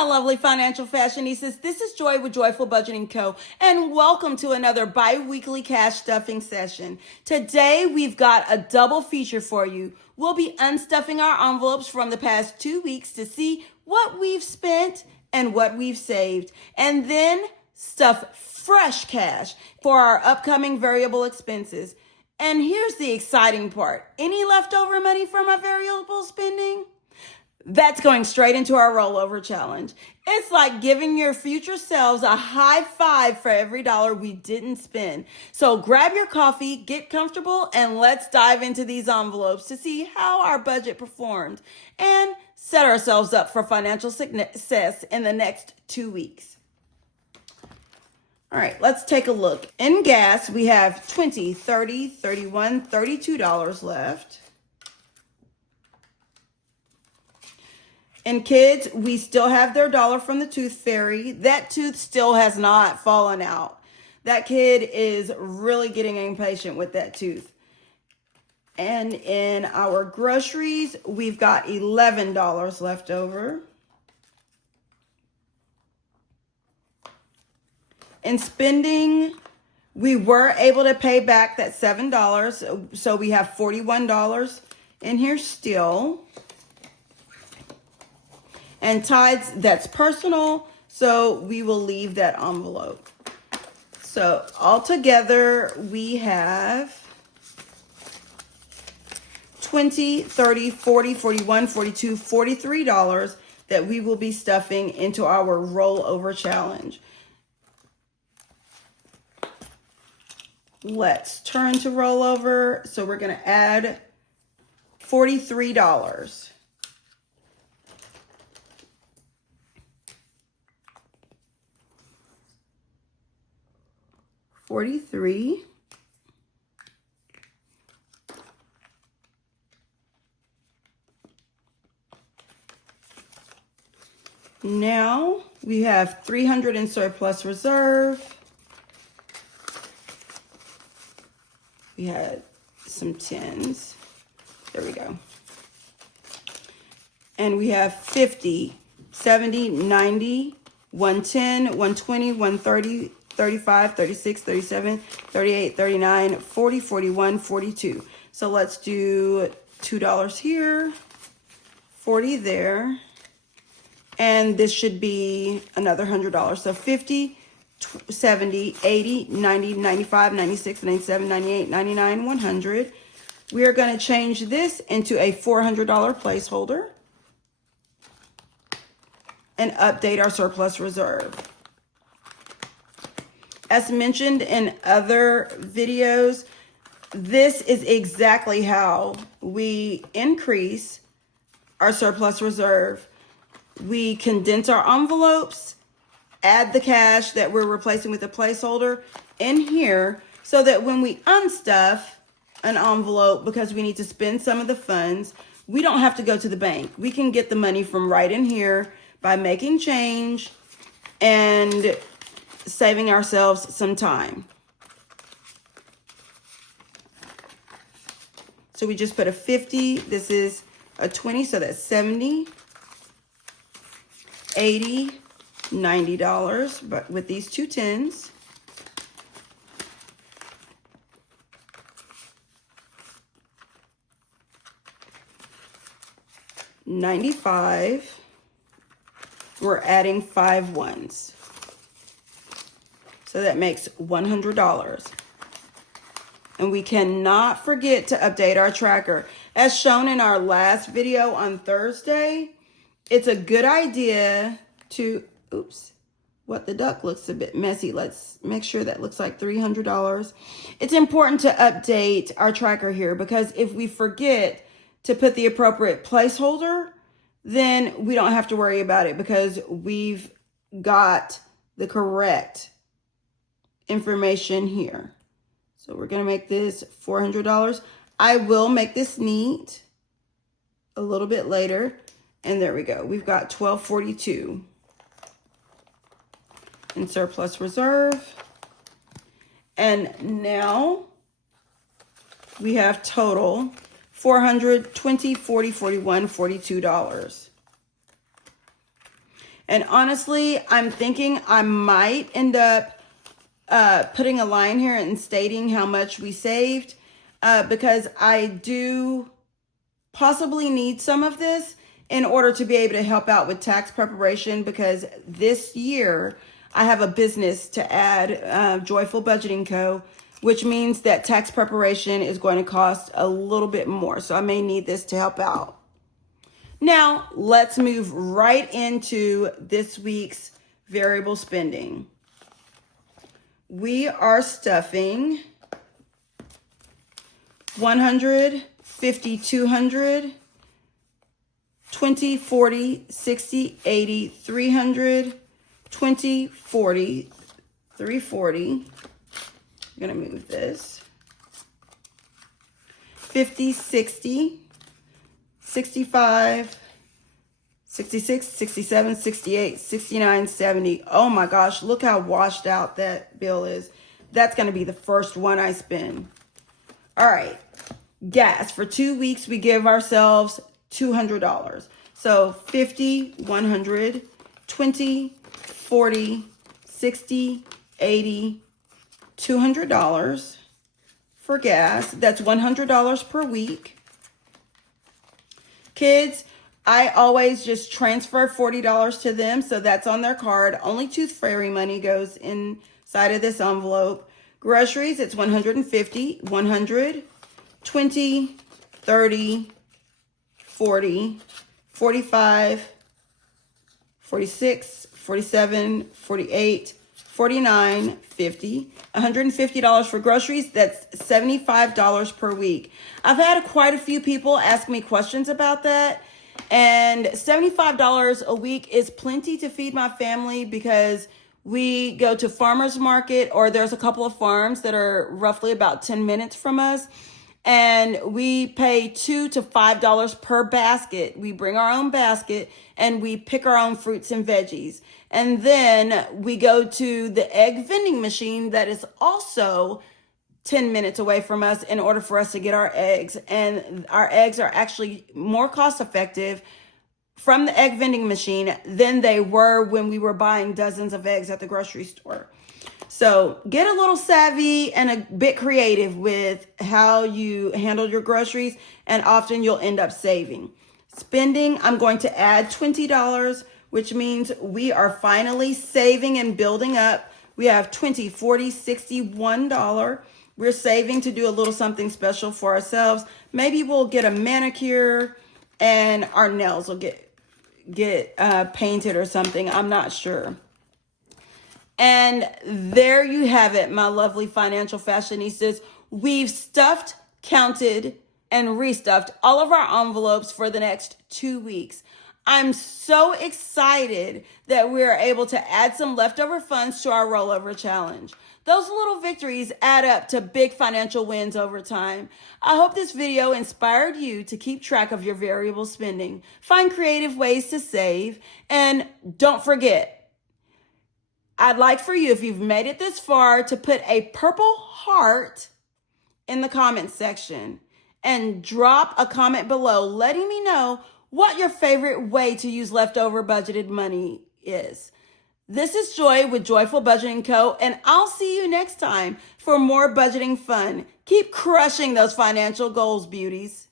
Hola, lovely financial fashionistas. This is Joy with Joyful Budgeting Co. And welcome to another bi-weekly cash stuffing session. Today, we've got a double feature for you. We'll be unstuffing our envelopes from the past 2 weeks to see what we've spent and what we've saved. And then stuff fresh cash for our upcoming variable expenses. And here's the exciting part. Any leftover money from our variable spending? That's going straight into our rollover challenge. It's like giving your future selves a high five for every dollar we didn't spend. So grab your coffee, get comfortable, and let's dive into these envelopes to see how our budget performed and set ourselves up for financial success in the next 2 weeks. All right, let's take a look. In gas, we have $20, $30, $31, $32 left. In kids, we still have their dollar from the tooth fairy. That tooth still has not fallen out. That kid is really getting impatient with that tooth. And in our groceries, we've got $11 left over. In spending, we were able to pay back that $7, so we have $41 in here still. And tithes, that's personal, so we will leave that envelope. So altogether, we have $20, $30, $40, $41, $42, $43 that we will be stuffing into our rollover challenge. Let's turn to rollover. So we're going to add $43. $43. Now we have $300 in surplus reserve. We had some 10s. There we go. And we have 50, 70, 90, 110, 120, 130, 35, 36, 37, 38, 39, 40, 41, 42. So let's do $2 here, 40 there, and this should be another $100. So 50, 70, 80, 90, 95, 96, 97, 98, 99, 100. We are going to change this into a $400 placeholder and update our surplus reserve. As mentioned in other videos, this is exactly how we increase our surplus reserve. We condense our envelopes, add the cash that we're replacing with a placeholder in here so that when we unstuff an envelope because we need to spend some of the funds, we don't have to go to the bank. We can get the money from right in here by making change and saving ourselves some time. So we just put a 50, this is a 20, so that's 70, 80, $90, but with these two 10s. $95, we're adding 5 1s. So that makes $100. And we cannot forget to update our tracker. As shown in our last video on Thursday, it's a good idea to, the duck looks a bit messy. Let's make sure that looks like $300. It's important to update our tracker here because if we forget to put the appropriate placeholder, then we don't have to worry about it because we've got the correct information here. So we're going to make this $400. I will make this neat a little bit later. And there we go. We've got $12.42 in surplus reserve. And now we have total $420, $40, $41, $42. And honestly, I'm thinking I might end up putting a line here and stating how much we saved because I do possibly need some of this in order to be able to help out with tax preparation, because this year I have a business to add, Joyful Budgeting Co., which means that tax preparation is going to cost a little bit more. So I may need this to help out. Now, let's move right into this week's variable spending. We are stuffing 100, 50, 200, 20, 40, 60, 80, 300, 20, 40, 340. I'm going to move this. 50, 60, 65, 66, 67, 68, 69, 70. Oh my gosh, look how washed out that bill is. That's going to be the first one I spend. All right. Gas. For 2 weeks, we give ourselves $200. So 50, 100, 20, 40, 60, 80, $200 for gas. That's $100 per week. Kids, I always just transfer $40 to them, so that's on their card. Only Tooth Fairy money goes inside of this envelope. Groceries, it's 150, 100, 20, 30, 40, 45, 46, 47, 48, 49, 50, $150 for groceries. That's $75 per week. I've had quite a few people ask me questions about that. And $75 a week is plenty to feed my family, because we go to farmers market, or there's a couple of farms that are roughly about 10 minutes from us. And we pay $2 to $5 per basket. We bring our own basket and we pick our own fruits and veggies. And then we go to the egg vending machine that is also 10 minutes away from us in order for us to get our eggs. And our eggs are actually more cost effective from the egg vending machine than they were when we were buying dozens of eggs at the grocery store. So get a little savvy and a bit creative with how you handle your groceries, and often you'll end up saving. Spending, I'm going to add $20, which means we are finally saving and building up. We have $20, $40, $60, $1. We're saving to do a little something special for ourselves. Maybe we'll get a manicure and our nails will get painted or something. I'm not sure. And there you have it, my lovely financial fashionistas. We've stuffed, counted, and restuffed all of our envelopes for the next 2 weeks. I'm so excited that we are able to add some leftover funds to our rollover challenge. Those little victories add up to big financial wins over time. I hope this video inspired you to keep track of your variable spending, find creative ways to save, and don't forget, I'd like for you, if you've made it this far, to put a purple heart in the comments section and drop a comment below letting me know what your favorite way to use leftover budgeted money is. This is Joy with Joyful Budgeting Co., and I'll see you next time for more budgeting fun. Keep crushing those financial goals, beauties.